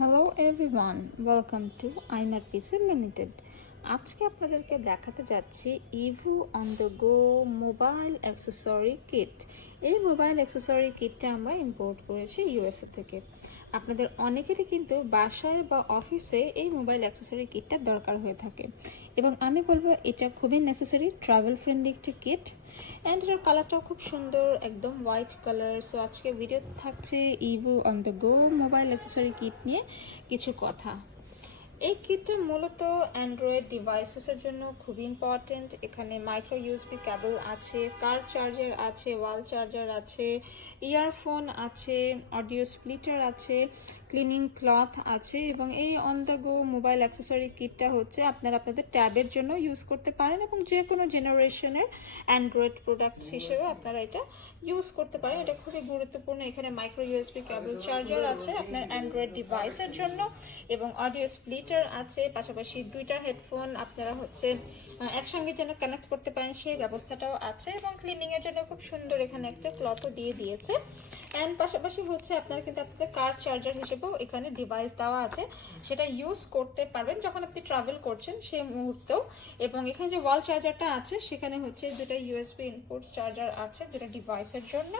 Hello everyone, welcome to iMart PC limited. আজকে আপনাদেরকে দেখাতে যাচ্ছি Evo on the go mobile accessory kit. এই মোবাইল অ্যাক্সেসরি কিটটা আমরা ইম্পোর্ট করেছি ইউএসএ থেকে। আপনাদের অনেকেরই কিন্তু বাসায় বা অফিসে এই মোবাইল অ্যাক্সেসরি কিটটা দরকার হয়ে থাকে এবং আমি বলবো এটা খুবই নেসেসারি, ট্রাভেল ফ্রেন্ডলি একটি কিট। অ্যান্ড এটার কালারটাও খুব সুন্দর, একদম হোয়াইট কালার। সো আজকে ভিডিও থাকছে Evo on the go mobile accessory kit নিয়ে কিছু কথা। এই কিটটা মূলত অ্যান্ড্রয়েড ডিভাইসেসের জন্য খুবই ইম্পর্টেন্ট। এখানে মাইক্রো ইউএসবি কেবল আছে, কার চার্জার আছে, ওয়াল চার্জার আছে, ইয়ারফোন আছে, অডিও স্প্লিটার আছে, ক্লিনিং ক্লথ আছে এবং এই on the go mobile accessory কিটটা হচ্ছে আপনারা আপনাদের ট্যাবের জন্য ইউজ করতে পারেন এবং যে কোনো জেনারেশনের অ্যান্ড্রয়েড প্রোডাক্টস হিসেবে আপনারা এটা ইউজ করতে পারেন। এটা খুবই গুরুত্বপূর্ণ। এখানে মাইক্রো ইউএসবি কেবল চার্জার আছে আপনার অ্যান্ড্রয়েড ডিভাইসের জন্য এবং অডিও স্প্লিটার আছে, পাশাপাশি দুইটা হেডফোন আপনারা হচ্ছে একসঙ্গে যেন কানেক্ট করতে পারেন সেই ব্যবস্থাটাও আছে এবং ক্লিনিংয়ের জন্য খুব সুন্দর এখানে একটা ক্লথও দিয়ে দিয়েছে। অ্যান্ড পাশাপাশি হচ্ছে আপনারা কিন্তু আপনাদের কার চার্জার হিসেবেও এখানে ডিভাইস দেওয়া আছে, সেটা ইউজ করতে পারবেন যখন আপনি ট্রাভেল করছেন সেই মুহূর্তেও। এবং এখানে যে ওয়াল চার্জারটা আছে সেখানে হচ্ছে দুটো ইউএসবি ইনপুট চার্জার আছে দুটো ডিভাইসের জন্য।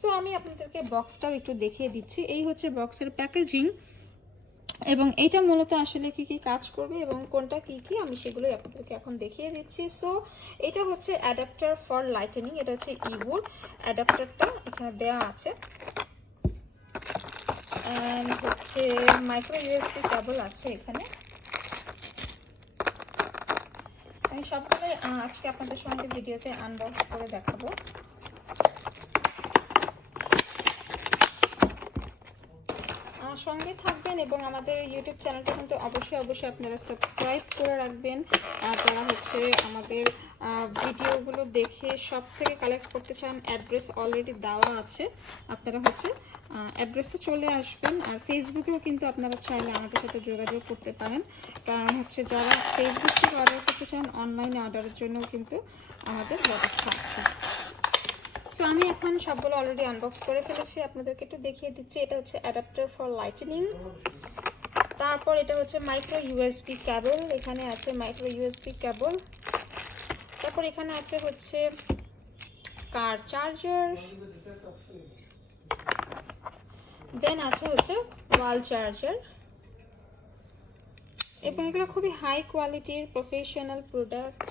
সো আমি আপনাদেরকে বক্সটাও একটু দেখিয়ে দিচ্ছি। এই হচ্ছে বক্সের প্যাকেজিং এবং এটা মূলত আসলে কি কি কাজ করবে এবং কোনটা কি কি আমি সেগুলোই আপনাদেরকে এখন দেখিয়ে দিচ্ছি। সো এটা হচ্ছে অ্যাডাপ্টার ফর লাইটেনিং, এটা হচ্ছে ইভোর অ্যাডাপ্টারটা এখানে দেওয়া আছে। অ্যান্ড হচ্ছে মাইক্রো ইউএসবি কেবল আছে এখানে। আমি সবগুলোই আজকে আপনাদের সঙ্গে ভিডিওতে আনবক্স করে দেখাবো। সঙ্গে থাকবেন এবং আমাদের ইউটিউব চ্যানেলটা কিন্তু অবশ্যই আপনারা সাবস্ক্রাইব করে রাখবেন। যারা হচ্ছে আমাদের ভিডিওগুলো দেখে সব থেকে কালেক্ট করতে চান, অ্যাড্রেস অলরেডি দেওয়া আছে, আপনারা হচ্ছে অ্যাড্রেসে চলে আসবেন। আর ফেসবুকেও কিন্তু আপনারা চাইলে আমাদের সাথে যোগাযোগ করতে পারেন, কারণ হচ্ছে যারা ফেসবুক থেকে অর্ডার করতে চান অনলাইনে অর্ডারের জন্য কিন্তু আমাদের ব্যবস্থা আছে। সো আমি এখন সবগুলো অলরেডি আনবক্স করে ফেলেছি, আপনাদেরকে একটু দেখিয়ে দিচ্ছি। এটা হচ্ছে অ্যাডাপ্টার ফর লাইটেনিং, তারপর এটা হচ্ছে মাইক্রো ইউএসবি কেবল, এখানে আছে মাইক্রো ইউএসবি কেবল, তারপর এখানে আছে হচ্ছে কার চার্জার, দেন আছে হচ্ছে ওয়াল চার্জার এবং এগুলো খুবই হাই কোয়ালিটির প্রফেশনাল প্রোডাক্ট।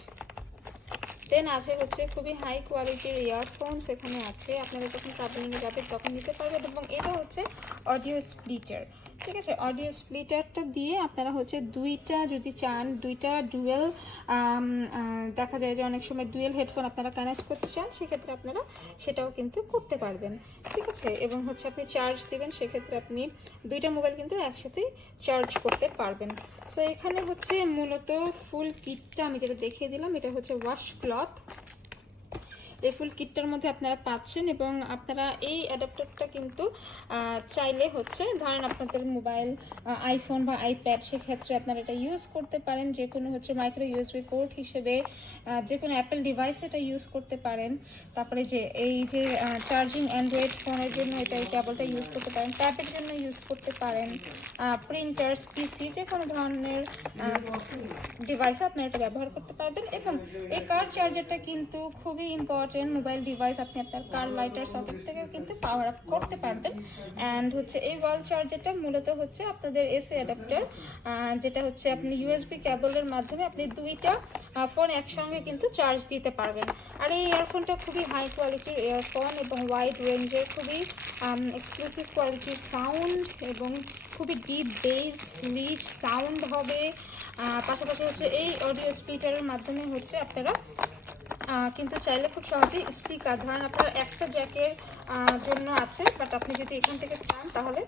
দেন আছে হচ্ছে খুবই হাই কোয়ালিটির ইয়ারফোনস এখানে আছে, আপনারা যখন ট্রাভেলিংয়ে যাবেন তখন নিতে পারবেন। এবং এটা হচ্ছে অডিও স্প্লিটার, ঠিক আছে। অডিও স্প্লিটারটা দিয়ে আপনারা হচ্ছে দুইটা যদি চান, দুইটা ডুয়েল দেখা যায় যে অনেক সময় ডুয়েল হেডফোন আপনারা কানেক্ট করতে চান, সেক্ষেত্রে আপনারা সেটাও কিন্তু করতে পারবেন, ঠিক আছে। এবং হচ্ছে আপনি চার্জ দেবেন, সেক্ষেত্রে আপনি দুইটা মোবাইল কিন্তু একসাথেই চার্জ করতে পারবেন। সো এখানে হচ্ছে মূলত ফুল কিটটা আমি যেটা দেখিয়ে দিলাম, এটা হচ্ছে ওয়াশ ক্লথ। এই ফুল কিটটার মধ্যে আপনারা পাচ্ছেন এবং আপনারা এই অ্যাডাপ্টারটা কিন্তু চাইলে হচ্ছে ধরেন আপনাদের মোবাইল আইফোন বা আইপ্যাড, সেক্ষেত্রে আপনারা এটা ইউজ করতে পারেন যে কোনো হচ্ছে মাইক্রো ইউএসবি পোর্ট হিসেবে, যে কোনো অ্যাপেল ডিভাইসে এটা ইউজ করতে পারেন। তারপরে যে এই যে চার্জিং অ্যান্ড্রয়েড ফোনের জন্য এটা এই কেবলটা ইউজ করতে পারেন, ট্যাবের জন্য ইউজ করতে পারেন, প্রিন্টার্স, পিসি, যে কোনো ধরনের ডিভাইসে আপনারা এটা ব্যবহার করতে পারবেন। এবং এই কার চার্জারটা কিন্তু খুবই ইম্পর্টেন্ট মোবাইল ডিভাইস, আপনি আপনার কার লাইটার সকেট থেকে কিন্তু পাওয়ার আপ করতে পারবেন। অ্যান্ড হচ্ছে এই ওয়াল চার্জারটা মূলত হচ্ছে আপনাদের এসি অ্যাডাপ্টার, যেটা হচ্ছে আপনি ইউএসবি কেবলের মাধ্যমে আপনি দুইটা ফোন একসঙ্গে কিন্তু চার্জ দিতে পারবেন। আর এই ইয়ারফোনটা খুবই হাই কোয়ালিটির ইয়ারফোন এবং ওয়াইড রেঞ্জের, খুবই এক্সক্লুসিভ কোয়ালিটির সাউন্ড এবং খুবই ডিপ বেস রিচ সাউন্ড হবে। পাশাপাশি হচ্ছে এই অডিও স্পিকারের মাধ্যমে হচ্ছে আপনারা কিন্তু চাইলে খুব সহজেই স্পিকার, ধরেন আপনার একটা জ্যাকের জন্য আছে, বাট আপনি যদি এখান থেকে চান তাহলে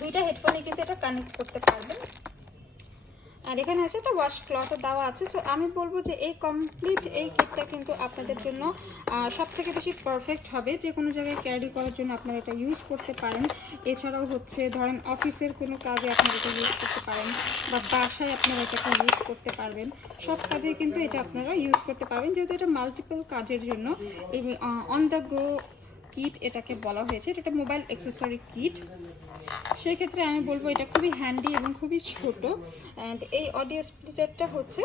দুইটা হেডফোনে কিন্তু এটা কানেক্ট করতে পারবেন। আর এখানে হচ্ছে একটা ওয়াশ ক্লথও দেওয়া আছে। সো আমি বলবো যে এই কমপ্লিট এই কিটটা কিন্তু আপনাদের জন্য সব থেকে বেশি পারফেক্ট হবে, যে কোনো জায়গায় ক্যারি করার জন্য আপনারা এটা ইউজ করতে পারেন। এছাড়াও হচ্ছে ধরেন অফিসের কোনো কাজে আপনারা এটা ইউজ করতে পারেন বা বাসায় আপনারা এটাকে ইউজ করতে পারবেন, সব কাজেই কিন্তু এটা আপনারা ইউজ করতে পারবেন, যেহেতু এটা মাল্টিপল কাজের জন্য এই অন দ্য গো কিট এটাকে বলা হয়েছে, এটা একটা মোবাইল অ্যাক্সেসরি কিট। সেক্ষেত্রে আমি বলবো এটা খুবই হ্যান্ডি এবং খুবই ছোট। অ্যান্ড এই অডিও স্প্লিটারটা হচ্ছে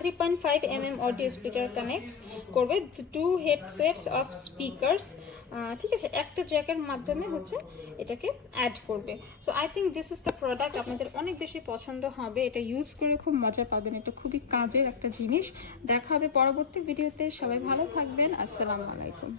3.5 mm অডিও স্পিকার কানেক্টস করবে 2 হেডসেটস অফ স্পিকার্স, ঠিক আছে, একটা জ্যাকের মাধ্যমে হচ্ছে এটাকে অ্যাড করবে। So I think this is the product, আপনাদের অনেক বেশি পছন্দ হবে, এটা ইউজ করে খুব মজা পাবেন, এটা খুবই কাজের একটা জিনিস। দেখা হবে পরবর্তী ভিডিওতে, সবাই ভালো থাকবেন, আসসালামু আলাইকুম।